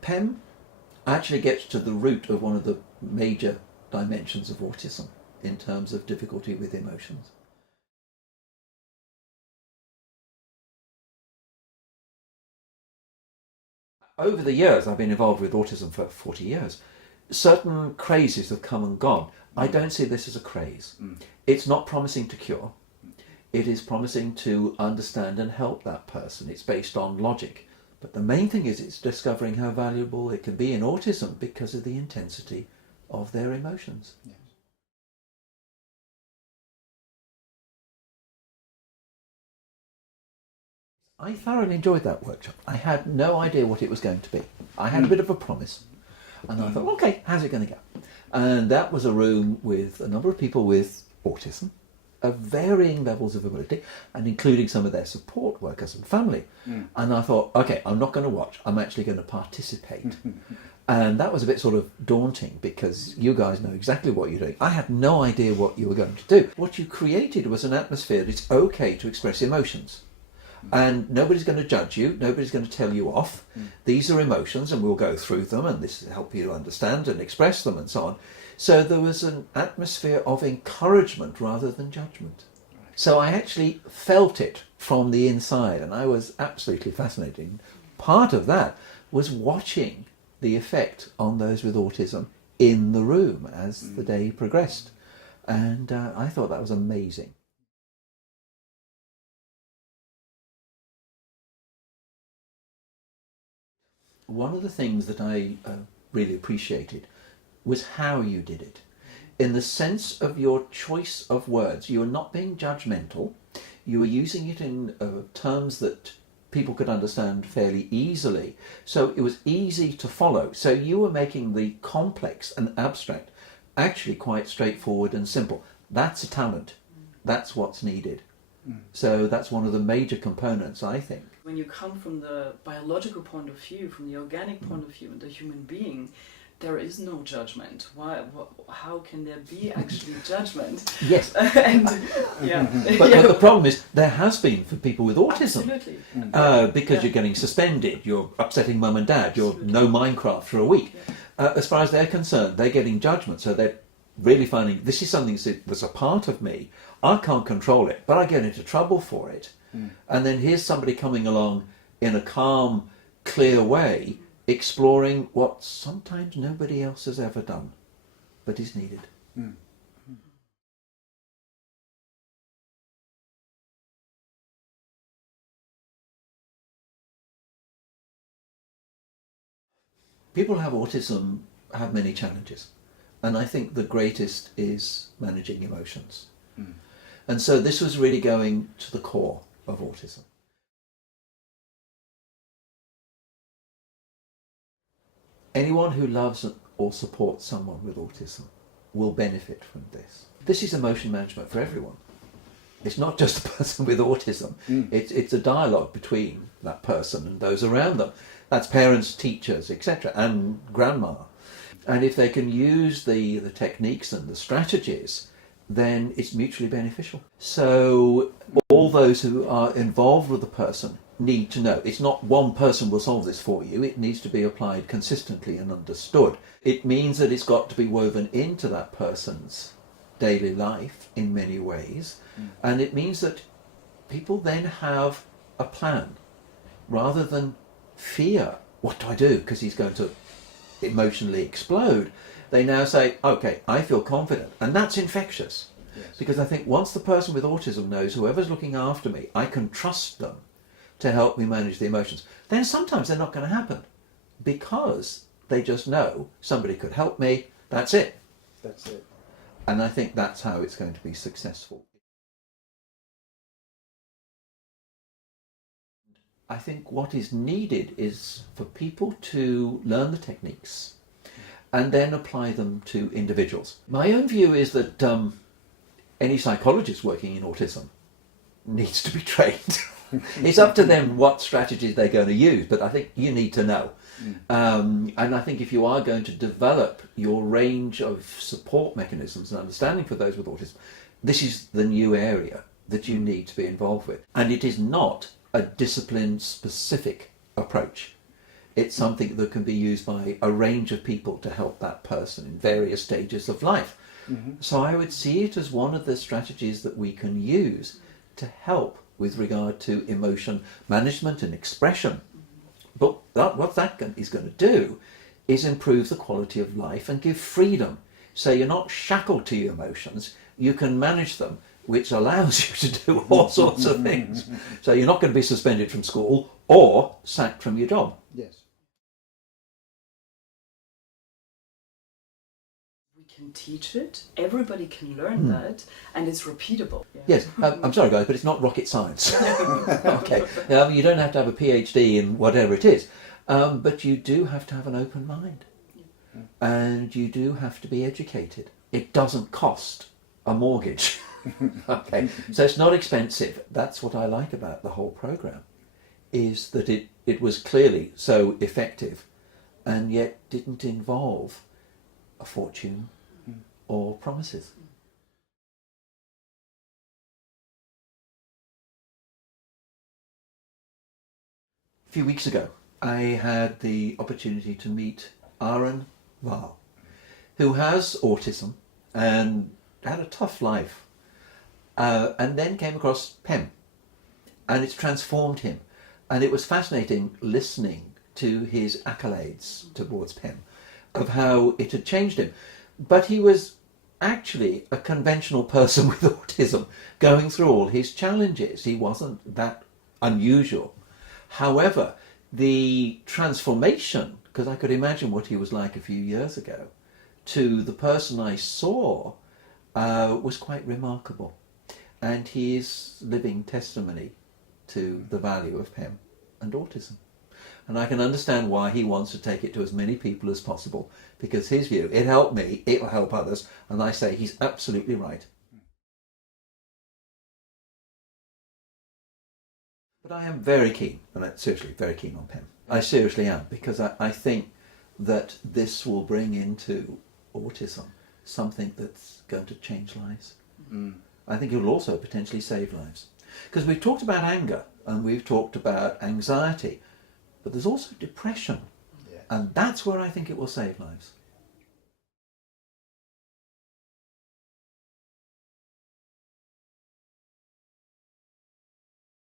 PEM actually gets to the root of one of the major dimensions of autism in terms of difficulty with emotions. Over the years, I've been involved with autism for 40 years. Certain crazes have come and gone. I don't see this as a craze. It's not promising to cure. It is promising to understand and help that person. It's based on logic. But the main thing is it's discovering how valuable it can be in autism because of the intensity of their emotions. Yeah. I thoroughly enjoyed that workshop. I had no idea what it was going to be. I had a bit of a promise. And I thought, okay, how's it going to go? And that was a room with a number of people with autism of varying levels of ability, and including some of their support workers and family. And I thought, okay, I'm not going to watch, I'm actually going to participate. And that was a bit sort of daunting because you guys know exactly what you're doing. I had no idea what you were going to do. What you created was an atmosphere that it's okay to express emotions. And nobody's going to judge you, nobody's going to tell you off. These are emotions and we'll go through them, and this will help you understand and express them and so on. So there was an atmosphere of encouragement rather than judgment. So I actually felt it from the inside, and I was absolutely fascinated. Part of that was watching the effect on those with autism in the room as the day progressed. And I thought that was amazing. One of the things that I really appreciated was how you did it. In the sense of your choice of words, you were not being judgmental, you were using it in terms that people could understand fairly easily, so it was easy to follow. So you were making the complex and abstract actually quite straightforward and simple. That's a talent, that's what's needed. So that's one of the major components, I think. When you come from the biological point of view, from the organic point of view, and the human being, there is no judgment. How can there be actually judgment? Yes. And, yeah. But the problem is, there has been for people with autism. Absolutely. Because you're getting suspended, you're upsetting mum and dad, you're no Minecraft for a week. As far as they're concerned, they're getting judgment, so they're really finding this is something that's a part of me. I can't control it, but I get into trouble for it. And then here's somebody coming along in a calm, clear way, exploring what sometimes nobody else has ever done, but is needed. People who have autism have many challenges, and I think the greatest is managing emotions. And so this was really going to the core of autism. Anyone who loves or supports someone with autism will benefit from this. This is emotion management for everyone. It's not just a person with autism. It's a dialogue between that person and those around them. That's parents, teachers, etc., and grandma. And if they can use the techniques and the strategies, then it's mutually beneficial. So all those who are involved with the person need to know it's not one person will solve this for you. It needs to be applied consistently and understood. It means that it's got to be woven into that person's daily life in many ways. And it means that people then have a plan rather than fear, what do I do? Because he's going to emotionally explode. They now say, okay, I feel confident. And that's infectious. Yes. Because I think once the person with autism knows whoever's looking after me, I can trust them to help me manage the emotions, then sometimes they're not going to happen because they just know somebody could help me. That's it. That's it. And I think that's how it's going to be successful. I think what is needed is for people to learn the techniques and then apply them to individuals. My own view is that any psychologist working in autism needs to be trained. It's up to them what strategies they're going to use, but I think you need to know. And I think if you are going to develop your range of support mechanisms and understanding for those with autism, this is the new area that you need to be involved with. And it is not a discipline-specific approach. It's something that can be used by a range of people to help that person in various stages of life. So I would see it as one of the strategies that we can use to help with regard to emotion management and expression. But what that is going to do is improve the quality of life and give freedom. So you're not shackled to your emotions, you can manage them, which allows you to do all sorts of things. So you're not going to be suspended from school or sacked from your job. Yes. We can teach it, everybody can learn that, and it's repeatable. Yeah. Yes, I'm sorry guys, but it's not rocket science. Okay, you don't have to have a PhD in whatever it is, but you do have to have an open mind, and you do have to be educated. It doesn't cost a mortgage. Okay, so it's not expensive. That's what I like about the whole program, is that it was clearly so effective, and yet didn't involve a fortune or promises. A few weeks ago, I had the opportunity to meet Aaron Wahl, who has autism and had a tough life, and then came across PEM, and it's transformed him. And it was fascinating listening to his accolades towards PEM, of how it had changed him. But he was actually a conventional person with autism, going through all his challenges. He wasn't that unusual. However, the transformation, because I could imagine what he was like a few years ago, to the person I saw was quite remarkable. And he is living testimony to the value of PEM and autism. And I can understand why he wants to take it to as many people as possible, because his view, it helped me, it will help others, and I say he's absolutely right. But I am very keen, and I'm seriously very keen on PEM. I seriously am, because I think that this will bring into autism something that's going to change lives. I think it will also potentially save lives. Because we've talked about anger, and we've talked about anxiety, but there's also depression. Yeah. And that's where I think it will save lives.